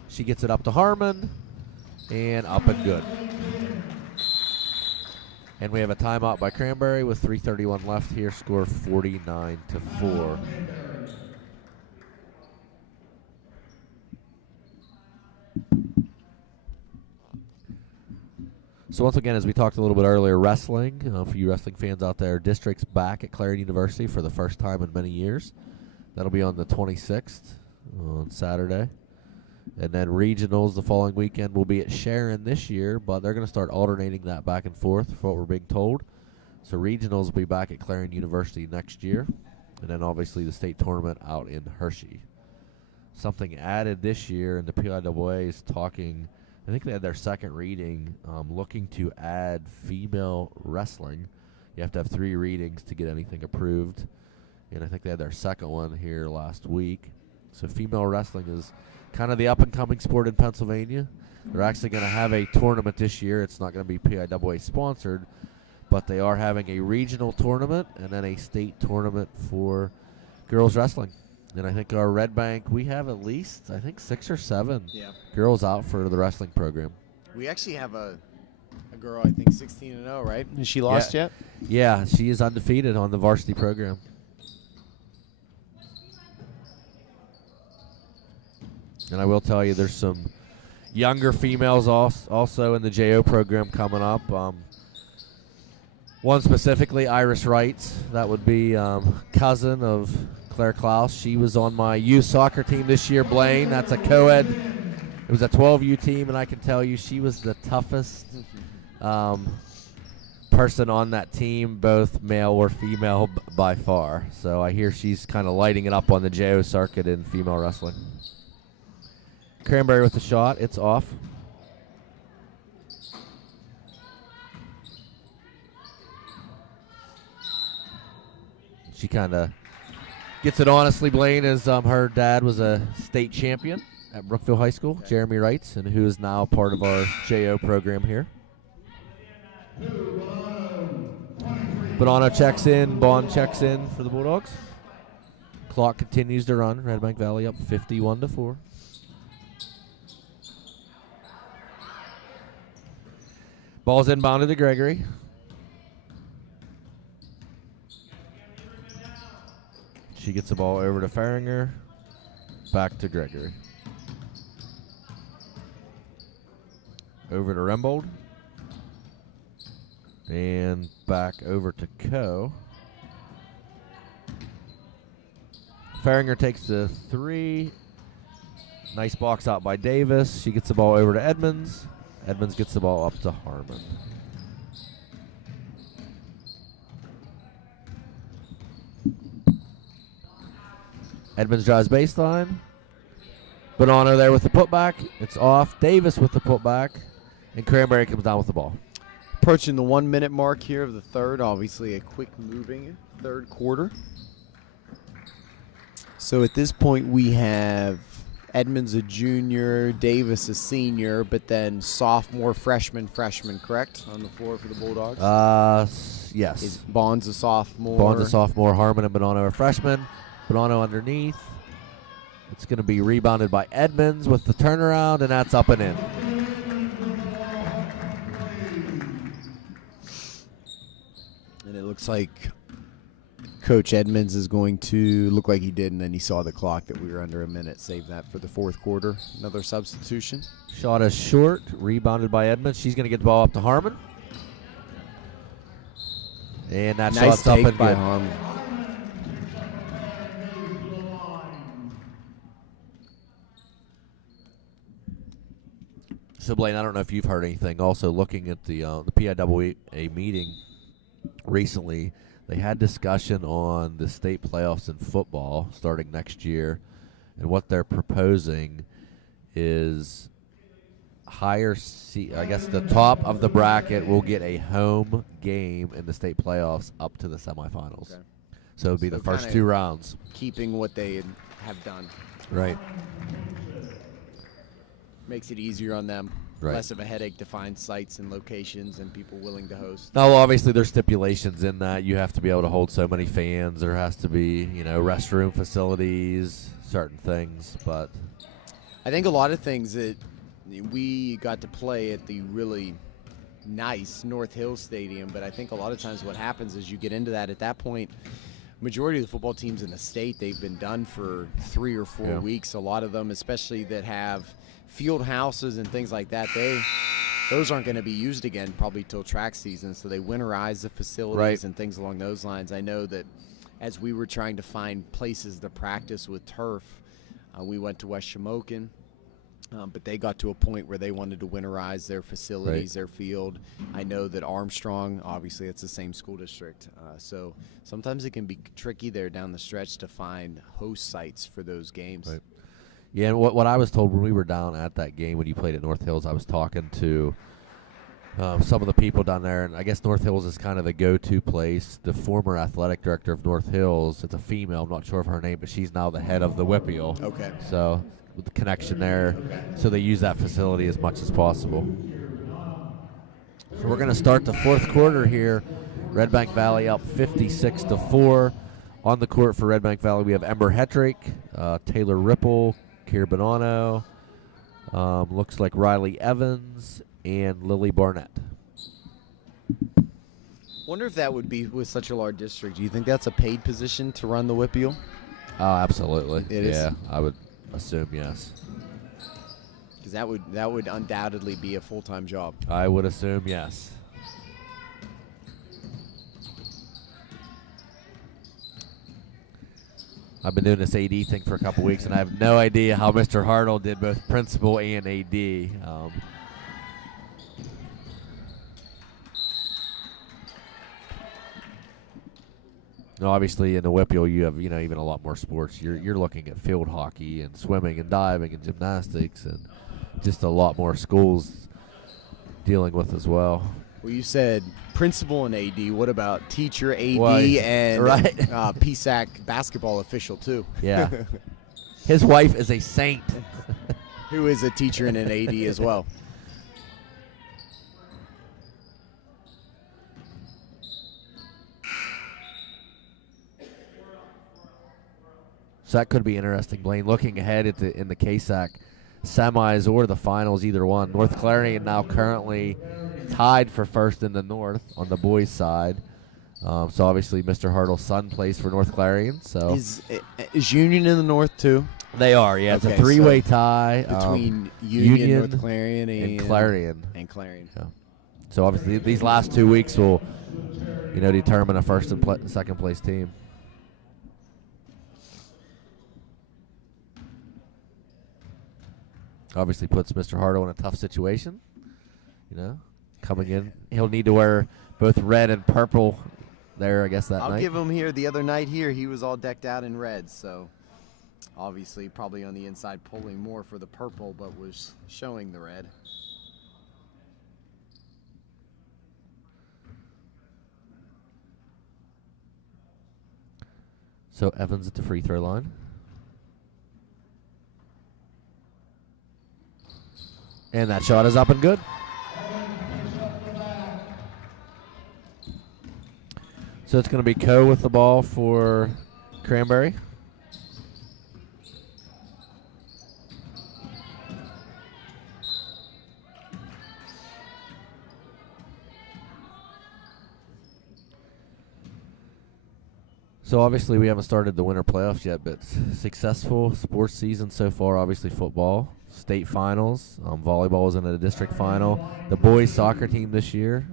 She gets it up to Harmon, and up and good. And we have a timeout by Cranberry with 3:31 left here. Score 49-4. So once again, as we talked a little bit earlier, wrestling, for you wrestling fans out there, district's back at Clarion University for the first time in many years. That'll be on the 26th on Saturday. And then regionals the following weekend will be at Sharon this year, but they're going to start alternating that back and forth for what we're being told. So regionals will be back at Clarion University next year. And then obviously the state tournament out in Hershey. Something added this year, and the PIAA is talking, I think they had their second reading, looking to add female wrestling. You have to have 3 readings to get anything approved. And I think they had their second one here last week. So female wrestling is kind of the up-and-coming sport in Pennsylvania. They're actually going to have a tournament this year. It's not going to be PIAA sponsored, but they are having a regional tournament and then a state tournament for girls wrestling. And I think our Redbank, we have at least, I think, 6 or 7 girls out for the wrestling program. We actually have a girl, I think, 16-0, right? Has she lost yet? Yeah, she is undefeated on the varsity program. And I will tell you, there's some younger females also in the JO program coming up. One specifically, Iris Wrights. That would be cousin of Claire Klaus. She was on my youth soccer team this year, Blaine. That's a co-ed. It was a 12U team, and I can tell you she was the toughest person on that team, both male or female, by far. So I hear she's kind of lighting it up on the JO circuit in female wrestling. Cranberry with the shot. It's off. She kind of gets it honestly, Blaine, as her dad was a state champion at Brookville High School, Jeremy Wrights, and who is now part of our JO program here. Bonanno checks in. Bond checks in for the Bulldogs. Clock continues to run. Redbank Valley up 51-4. Ball's inbounded to Gregory. She gets the ball over to Farringer. Back to Gregory. Over to Rembold. And back over to Coe. Farringer takes the 3. Nice box out by Davis. She gets the ball over to Edmonds. Edmonds gets the ball up to Harmon. Edmonds drives baseline. Bonanno there with the putback. It's off. Davis with the putback. And Cranberry comes down with the ball. Approaching the 1-minute mark here of the third. Obviously a quick moving third quarter. So at this point we have Edmonds a junior, Davis a senior, but then sophomore, freshman, correct, on the floor for the Bulldogs? Yes. Bond's a sophomore. Bond's a sophomore. Harmon and Bonanno are freshmen. Bonanno underneath. It's going to be rebounded by Edmonds with the turnaround, and that's up and in. And it looks like Coach Edmonds is going to look like he did, and then he saw the clock that we were under a minute. Save that for the fourth quarter. Another substitution. Shot is short. Rebounded by Edmonds. She's going to get the ball up to Harmon. And that nice shot's up and by good. Harmon. So, Blaine, I don't know if you've heard anything. Also, looking at the PIAA meeting recently, they had discussion on the state playoffs in football starting next year, and what they're proposing is higher seed. I guess the top of the bracket will get a home game in the state playoffs up to the semifinals. Okay. So it would be So the first kinda 2 rounds. Keeping what they have done. Right. Makes it easier on them. Right. Less of a headache to find sites and locations and people willing to host. Now, obviously, there's stipulations in that. You have to be able to hold so many fans. There has to be, restroom facilities, certain things. But I think a lot of things that we got to play at the really nice North Hills Stadium, but I think a lot of times what happens is you get into that. At that point, majority of the football teams in the state, they've been done for 3 or 4 weeks. A lot of them, especially that have field houses and things like that, those aren't going to be used again probably till track season, so they winterize the facilities and things along those lines. I know that as we were trying to find places to practice with turf, we went to West Shamokin, but they got to a point where they wanted to winterize their facilities, their field. I know that Armstrong, obviously it's the same school district, so sometimes it can be tricky there down the stretch to find host sites for those games. Right. Yeah, and what I was told when we were down at that game when you played at North Hills, I was talking to some of the people down there, and I guess North Hills is kind of the go-to place. The former athletic director of North Hills, it's a female, I'm not sure of her name, but she's now the head of the Whippeal. Okay. So with the connection there, so they use that facility as much as possible. So we're going to start the fourth quarter here. Redbank Valley up 56-4. On the court for Redbank Valley, we have Ember Hetrick, Taylor Ripple, Kier Bonanno, looks like Riley Evans, and Lily Barnett. Wonder if that would be with such a large district. Do you think that's a paid position to run the Whippeal? Oh, absolutely. It is? Yeah, I would assume yes. Because that would undoubtedly be a full-time job. I would assume yes. I've been doing this AD thing for a couple weeks, and I have no idea how Mr. Hartle did both principal and AD. Obviously, in the Whippeal, you have even a lot more sports. You're looking at field hockey and swimming and diving and gymnastics, and just a lot more schools dealing with as well. Well, you said principal and AD. What about teacher, AD, and PSAC basketball official, too? Yeah. His wife is a saint. Who is a teacher and an AD as well. So that could be interesting, Blaine. Looking ahead at in the KSAC semis or the finals, either one. North Clarion now currently tied for first in the North on the boys' side. So obviously Mr. Hartle's son plays for North Clarion. So is Union in the North too? They are, yeah. It's Okay, a three-way tie between Union, North Clarion, and Clarion. And Clarion. Yeah. So obviously these last 2 weeks will, determine a first and second place team. Obviously puts Mr. Hartle in a tough situation. Coming in, he'll need to wear both red and purple there, I guess, that night. I'll give him here the other night here. He was all decked out in red, so obviously probably on the inside pulling more for the purple, but was showing the red. So Evans at the free throw line. And that shot is up and good. So it's going to be Coe with the ball for Cranberry. So obviously we haven't started the winter playoffs yet, but successful sports season so far. Obviously football, state finals, volleyball was in a district final. The boys soccer team this year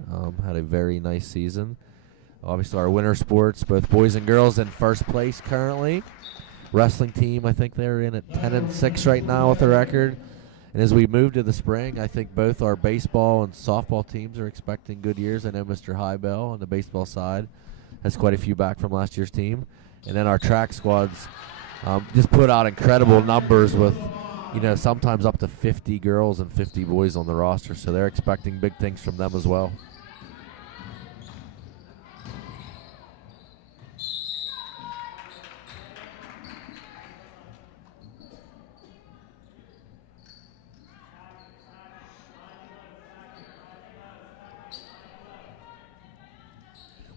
had a very nice season. Obviously our winter sports, both boys and girls, in first place currently. Wrestling team, I think they're in at 10-6 right now with a record. And as we move to the spring, I think both our baseball and softball teams are expecting good years. I know Mr. Highbell on the baseball side has quite a few back from last year's team. And then our track squads just put out incredible numbers with, sometimes up to 50 girls and 50 boys on the roster. So they're expecting big things from them as well.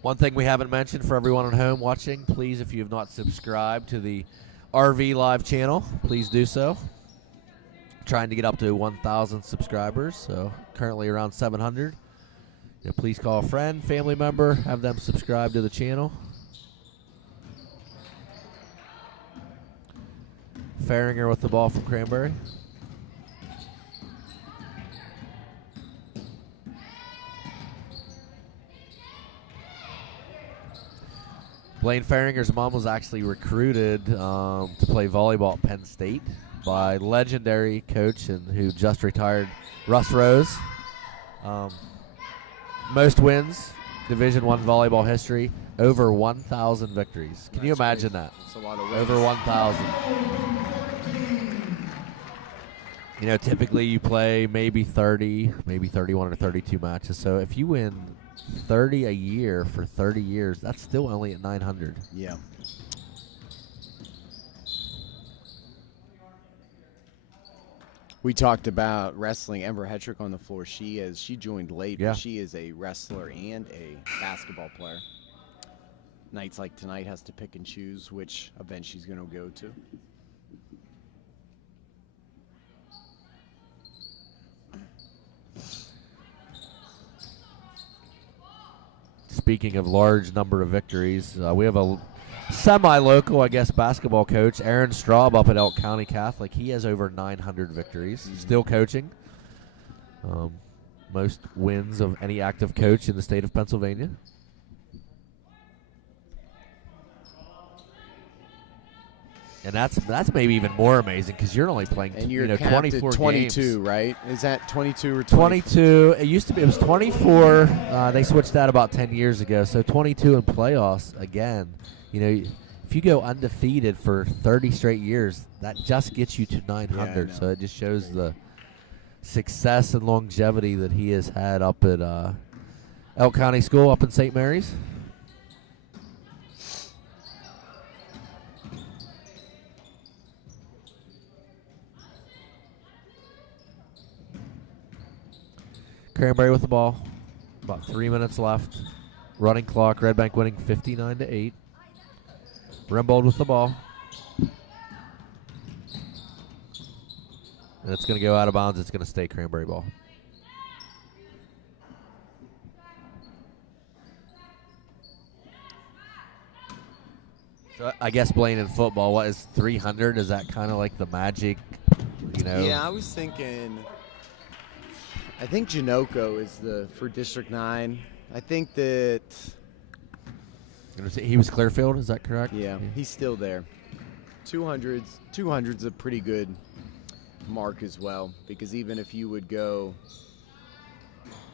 One thing we haven't mentioned for everyone at home watching, please, if you have not subscribed to the RV Live channel, please do so. Trying to get up to 1,000 subscribers, so currently around 700. Please call a friend, family member, have them subscribe to the channel. Farringer with the ball from Cranberry. Blaine Farringer's mom was actually recruited to play volleyball at Penn State by legendary coach and who just retired, Russ Rose. Most wins, Division I volleyball history, over 1,000 victories. Can you imagine that? That's a lot of wins. Over 1,000. Typically you play maybe 30, maybe 31 or 32 matches. So if you win 30 a year for 30 years, that's still only at 900. Yeah. We talked about wrestling. Ember Hetrick on the floor. She joined late, Yeah. but she is a wrestler and a basketball player. Nights like tonight has to pick and choose which event she's going to go to. Speaking of large number of victories, we have a semi-local, I guess, basketball coach, Aaron Straub up at Elk County Catholic. He has over 900 victories, still coaching. Most wins of any active coach in the state of Pennsylvania. And that's maybe even more amazing because you're only playing And you're 24 22, games. right? Is that 22 or 20? 22. It was 24. They switched that about 10 years ago. So 22 in playoffs again. If you go undefeated for 30 straight years, that just gets you to 900. Yeah, so it just shows the success and longevity that he has had up at Elk County School up in St. Mary's. Cranberry with the ball. About 3 minutes left. Running clock. Redbank winning 59-8. Rimbold with the ball. And it's going to go out of bounds. It's going to stay Cranberry ball. So I guess Blaine in football, what is 300? Is that kind of like the magic, Yeah, I was thinking, I think Janoco is for District 9. I think that, He was Clearfield, is that correct? yeah, he's still there. 200's a pretty good mark as well, because even if you would go,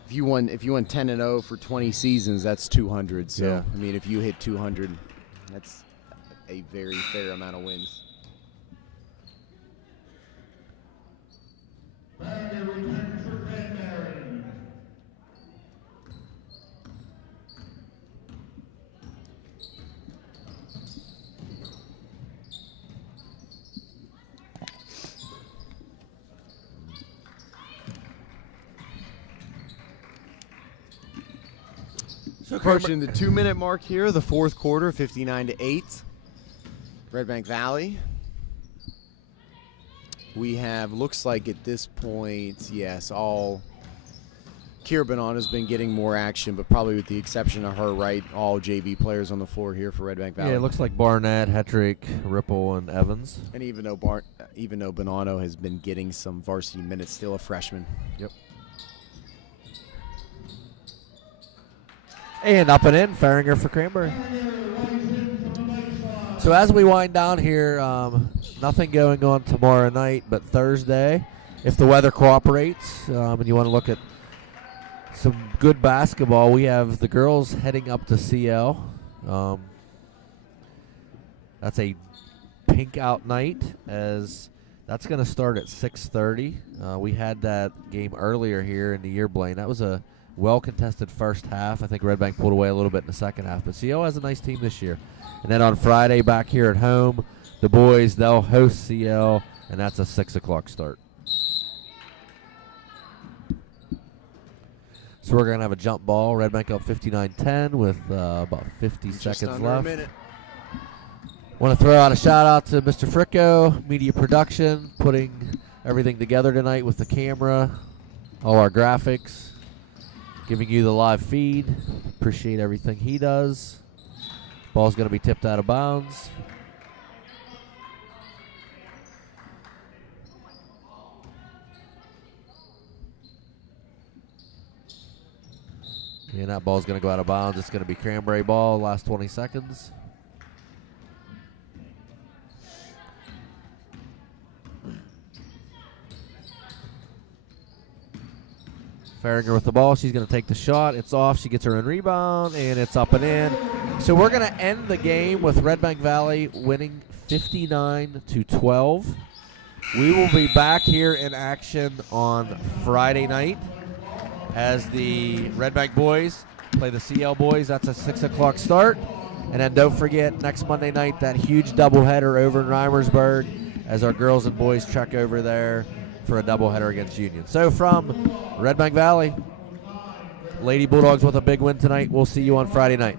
if you won 10-0 for 20 seasons, that's 200. So Yeah. I mean, if you hit 200, that's a very fair amount of wins. Banger returns for Cranberry. So Approaching the 2-minute mark here, the fourth quarter, 59-8. Redbank Valley. We have, looks like at this point, yes, all Kira Banana's been getting more action, but probably with the exception of her, right, all JV players on the floor here for Redbank Valley. Yeah, it looks like Barnett, Hetrick, Ripple, and Evans. And even though Bonanno has been getting some varsity minutes, still a freshman. Yep. And up and in, Farringer for Cranberry. So as we wind down here, nothing going on tomorrow night, but Thursday, if the weather cooperates and you want to look at some good basketball, we have the girls heading up to CL. That's a pink out night, as that's going to start at 6:30. We had that game earlier here in the year, Blaine. That was a well-contested first half. I think Redbank pulled away a little bit in the second half, but CL has a nice team this year. And then on Friday back here at home, the boys, they'll host CL, and that's a 6 o'clock start. So we're going to have a jump ball. Redbank up 59-10 with about 50 seconds left. Want to throw out a shout out to Mr. Fricko, Media Production, putting everything together tonight with the camera, all our graphics, giving you the live feed. Appreciate everything he does. Ball's going to be tipped out of bounds. And that ball's going to go out of bounds. It's going to be Cranberry ball, last 20 seconds. Farringer with the ball. She's going to take the shot. It's off. She gets her own rebound, and it's up and in. So we're going to end the game with Redbank Valley winning 59-12. We will be back here in action on Friday night as the Redbank boys play the CL boys. That's a 6 o'clock start. And then don't forget, next Monday night, that huge doubleheader over in Reimersburg as our girls and boys trek over there for a doubleheader against Union. So from Redbank Valley, Lady Bulldogs with a big win tonight. We'll see you on Friday night.